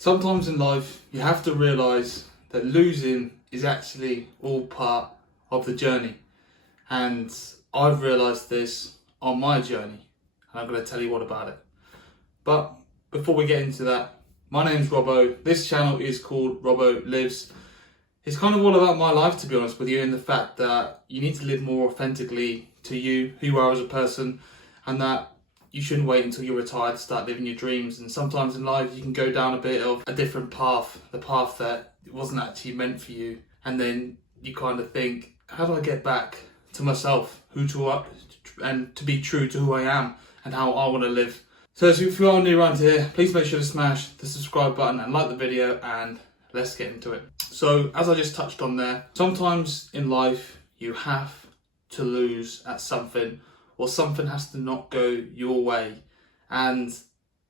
Sometimes in life, you have to realise that losing is actually all part of the journey. And I've realised this on my journey, and I'm going to tell you what about it. But before we get into that, my name's Robbo. This channel is called Robo.Lives. It's kind of all about my life, to be honest with you, and the fact that you need to live more authentically to you, who you are as a person, and that you shouldn't wait until you're retired to start living your dreams. And sometimes in life you can go down a bit of a different path, the path that wasn't actually meant for you, and then you kind of think, how do I get back to myself, and to be true to who I am and how I want to live. So if you are new around here, please make sure to smash the subscribe button and like the video, and let's get into it. So as I just touched on there, sometimes in life you have to lose at something, or something has to not go your way. And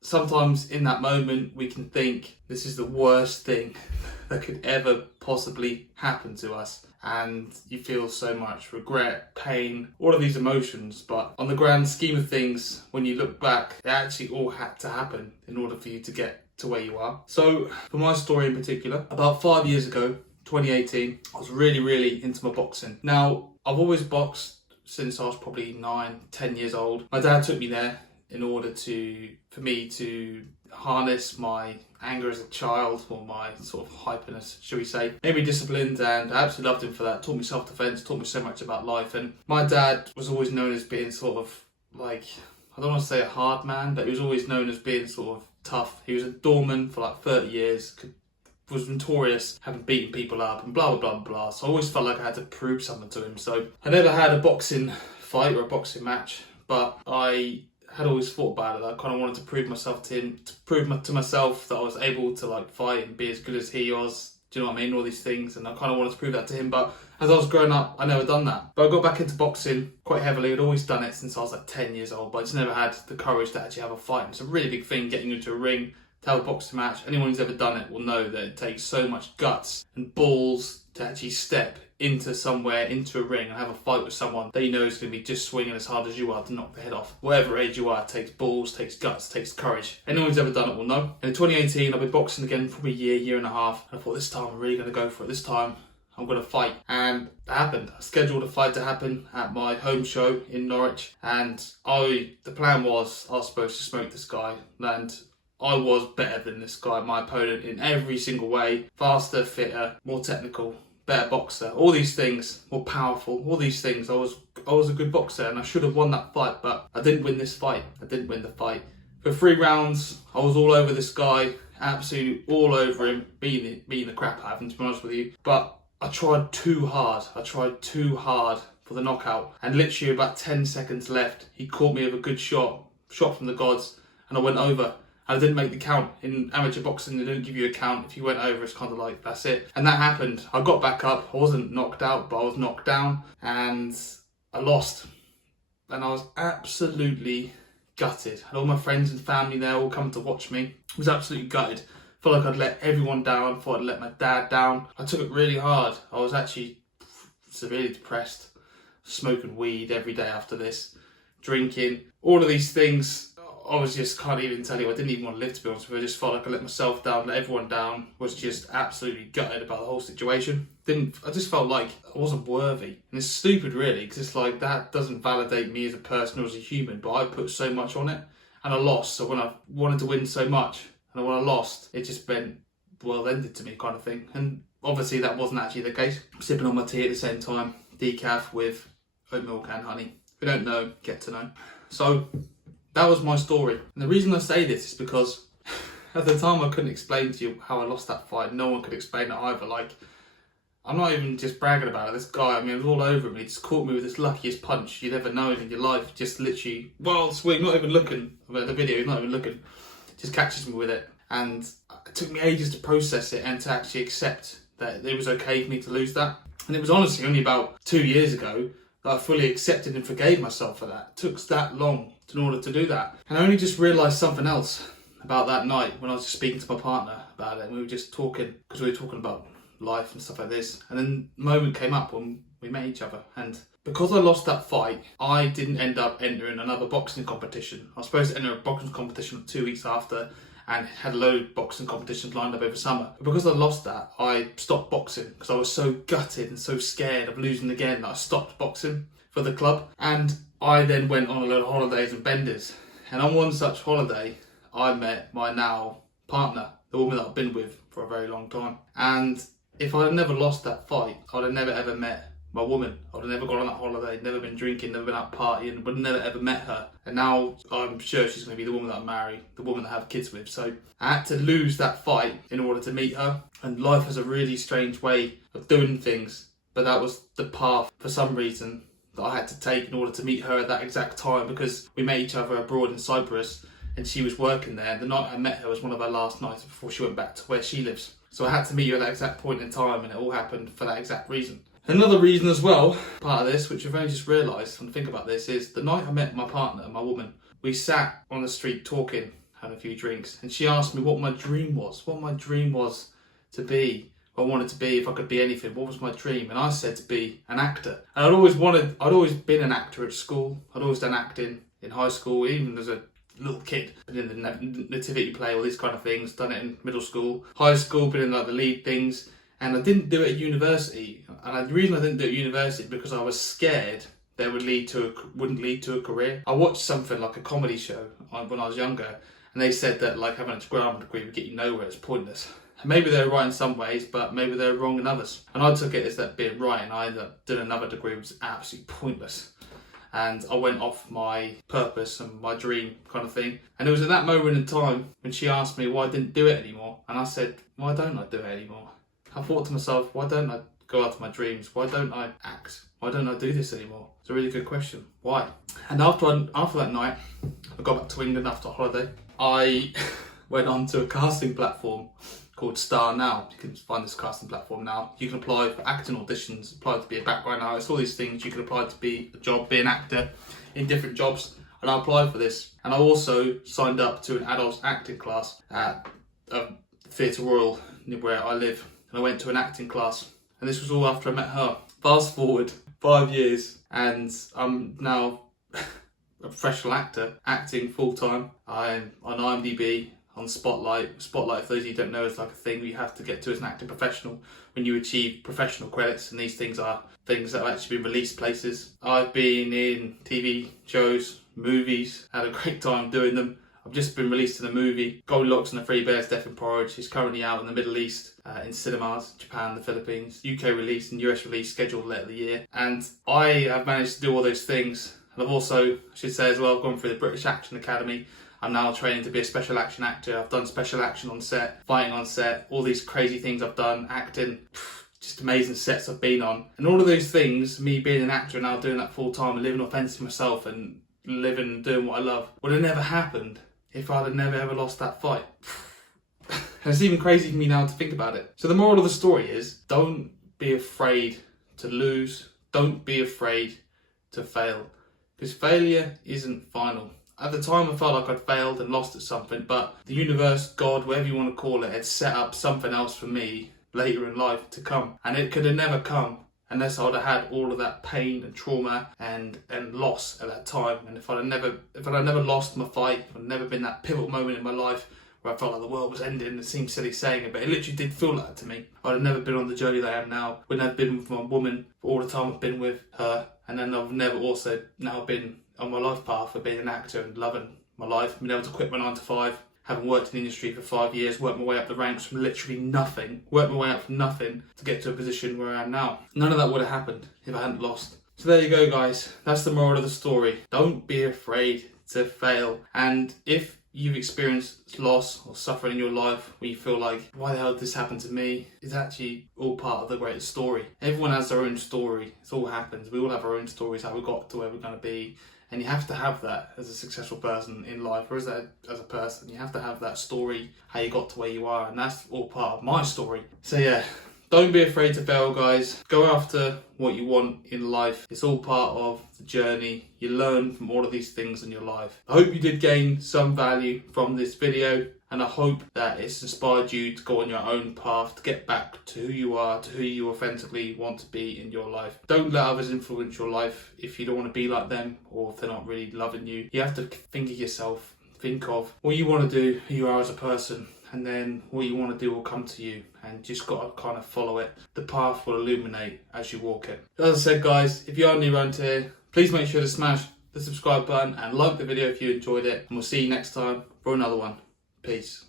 sometimes in that moment we can think this is the worst thing that could ever possibly happen to us. And you feel so much regret, pain, all of these emotions. But on the grand scheme of things, when you look back, it actually all had to happen in order for you to get to where you are. So for my story in particular, about 5 years ago, 2018, I was really into my boxing. Now, I've always boxed since I was probably 9-10 years old. My dad took me there in order for me to harness my anger as a child, or my sort of hyperness, shall we say. Made me disciplined, and I absolutely loved him for that. Taught me self-defense, taught me so much about life. And my dad was always known as being sort of like, I don't want to say a hard man, but he was always known as being sort of tough. He was a doorman for like 30 years, was notorious having beaten people up and blah blah blah blah. So I always felt like I had to prove something to him. So I never had a boxing fight or a boxing match, but I had always thought about it. I kind of wanted to prove myself to him, to prove to myself that I was able to like fight and be as good as he was. Do you know what I mean? All these things, and I kind of wanted to prove that to him. But as I was growing up, I never done that. But I got back into boxing quite heavily. I'd always done it since I was like 10 years old, but I just never had the courage to actually have a fight. And it's a really big thing getting into a ring to have a boxing match. Anyone who's ever done it will know that it takes so much guts and balls to actually step into somewhere, into a ring, and have a fight with someone that you know is going to be just swinging as hard as you are to knock the head off. Whatever age you are, it takes balls, takes guts, takes courage. Anyone who's ever done it will know. And in 2018, I've been boxing again for a year and a half. And I thought, this time I'm really going to go for it. This time I'm going to fight. And it happened. I scheduled a fight to happen at my home show in Norwich. And the plan was, I was supposed to smoke this guy. And I was better than this guy, my opponent, in every single way. Faster, fitter, more technical, better boxer, all these things, more powerful, all these things. I was a good boxer, and I should have won that fight, but I didn't win this fight. I didn't win the fight. For 3 rounds, I was all over this guy, absolutely all over him, beating the crap out of him, to be honest with you. But I tried too hard. For the knockout. And literally about 10 seconds left, he caught me with a good shot from the gods, and I went over. I didn't make the count. In amateur boxing, they don't give you a count. If you went over, it's kind of like, that's it. And that happened. I got back up. I wasn't knocked out, but I was knocked down, and I lost. And I was absolutely gutted. I had all my friends and family there all come to watch me. I was absolutely gutted. Felt like I'd let everyone down. Thought I'd let my dad down. I took it really hard. I was actually severely depressed. Smoking weed every day after this. Drinking. All of these things. I was just, can't even tell you, I didn't even want to live, to be honest with you. I just felt like I let myself down, let everyone down. Was just absolutely gutted about the whole situation. I just felt like I wasn't worthy. And it's stupid really, because it's like, that doesn't validate me as a person or as a human, but I put so much on it, and I lost. So when I wanted to win so much, and when I lost, it just meant world ended to me, kind of thing. And obviously that wasn't actually the case. I'm sipping on my tea at the same time, decaf with oat milk and honey. If you don't know, get to know. So that was my story. And the reason I say this is because at the time I couldn't explain to you how I lost that fight. No one could explain it either. Like, I'm not even just bragging about it. This guy, I mean, it was all over me. He just caught me with this luckiest punch you'd ever known in your life. Just literally, wild swing, not even looking. About the video, he's not even looking. Just catches me with it. And it took me ages to process it and to actually accept that it was okay for me to lose that. And it was honestly only about 2 years ago that I fully accepted and forgave myself for that. It took that long in order to do that. And I only just realised something else about that night when I was just speaking to my partner about it. And we were just talking, because we were talking about life and stuff like this. And then the moment came up when we met each other. And because I lost that fight, I didn't end up entering another boxing competition. I was supposed to enter a boxing competition 2 weeks after, and had a load of boxing competitions lined up over summer. But because I lost that, I stopped boxing because I was so gutted and so scared of losing again that I stopped boxing for the club. And I then went on a load of holidays and benders. And on one such holiday, I met my now partner, the woman that I've been with for a very long time. And if I had never lost that fight, I'd have never ever met my woman. I'd have never gone on that holiday, never been drinking, never been out partying, would never ever met her. And now I'm sure she's going to be the woman that I marry, the woman that I have kids with. So I had to lose that fight in order to meet her. And life has a really strange way of doing things. But that was the path, for some reason, that I had to take in order to meet her at that exact time, because we met each other abroad in Cyprus and she was working there. The night I met her was one of her last nights before she went back to where she lives. So I had to meet her at that exact point in time, and it all happened for that exact reason. Another reason as well, part of this, which I've only just realised when I think about this, is the night I met my partner, my woman, we sat on the street talking, had a few drinks, and she asked me what my dream was to be, what I wanted to be, if I could be anything, what was my dream? And I said to be an actor. And I'd always been an actor at school. I'd always done acting in high school, even as a little kid, been in the nativity play, all these kind of things, done it in middle school, high school, been in like the lead things. And I didn't do it at university. And the reason I didn't do it at university is because I was scared that it wouldn't lead to a career. I watched something like a comedy show when I was younger, and they said that like having a grammar degree would get you nowhere, it's pointless. And maybe they're right in some ways, but maybe they're wrong in others. And I took it as that being right, and I ended up doing another degree which was absolutely pointless. And I went off my purpose and my dream kind of thing. And it was at that moment in time when she asked me why I didn't do it anymore. And I said, why don't I do it anymore? I thought to myself, why don't I go after my dreams? Why don't I act? Why don't I do this anymore? It's a really good question. Why? And after that night, I got back to England after a holiday. I went on to a casting platform called Star Now. You can find this casting platform now. You can apply for acting auditions, apply to be a background artist, all these things. You can apply to be a job, be an actor in different jobs. And I applied for this. And I also signed up to an adult acting class at Theatre Royal, near where I live. And I went to an acting class, and this was all after I met her. Fast forward 5 years, and I'm now a professional actor, acting full time. I'm on IMDb, on Spotlight. Spotlight, for those of you who don't know, is like a thing you have to get to as an acting professional when you achieve professional credits, and these things are things that have actually been released places. I've been in TV shows, movies, had a great time doing them. I've just been released in a movie, Goldilocks and the Three Bears, Death and Porridge. It's currently out in the Middle East, in cinemas, Japan, the Philippines, UK release and US release scheduled later the year. And I have managed to do all those things. And I've also, I should say as well, I've gone through the British Action Academy. I'm now training to be a special action actor. I've done special action on set, fighting on set, all these crazy things I've done, acting, just amazing sets I've been on. And all of those things, me being an actor and now doing that full time and living authentically myself and living and doing what I love, would have never happened if I'd have never ever lost that fight. And it's even crazy for me now to think about it. So the moral of the story is, don't be afraid to lose. Don't be afraid to fail. Because failure isn't final. At the time I felt like I'd failed and lost at something, but the universe, God, whatever you want to call it, had set up something else for me later in life to come. And it could have never come unless I'd have had all of that pain and trauma and loss at that time. And if I'd never lost my fight, if I'd never been that pivotal moment in my life where I felt like the world was ending, it seems silly saying it, but it literally did feel like that to me. I'd have never been on the journey that I am now. Wouldn't have been with my woman for all the time I've been with her. And then I've never also now been on my life path of being an actor and loving my life, been able to quit my 9 to 5, having worked in the industry for 5 years, worked my way up the ranks from literally nothing, worked my way up from nothing to get to a position where I am now. None of that would have happened if I hadn't lost. So there you go, guys. That's the moral of the story. Don't be afraid to fail. And if you've experienced loss or suffering in your life where you feel like, why the hell did this happen to me? It's actually all part of the greater story. Everyone has their own story. It all happens. We all have our own stories, how we got to where we're going to be. And you have to have that as a successful person in life, or as a person. You have to have that story, how you got to where you are, and that's all part of my story. So yeah, don't be afraid to fail, guys. Go after what you want in life. It's all part of the journey. You learn from all of these things in your life. I hope you did gain some value from this video, and I hope that it's inspired you to go on your own path, to get back to who you are, to who you authentically want to be in your life. Don't let others influence your life if you don't want to be like them, or if they're not really loving you. You have to think of yourself think of what you want to do, who you are as a person, and then what you want to do will come to you, and just got to kind of follow it. The path will illuminate as you walk it. As I said, guys, if you are new around here, please make sure to smash the subscribe button and like the video if you enjoyed it, and we'll see you next time for another one. Peace.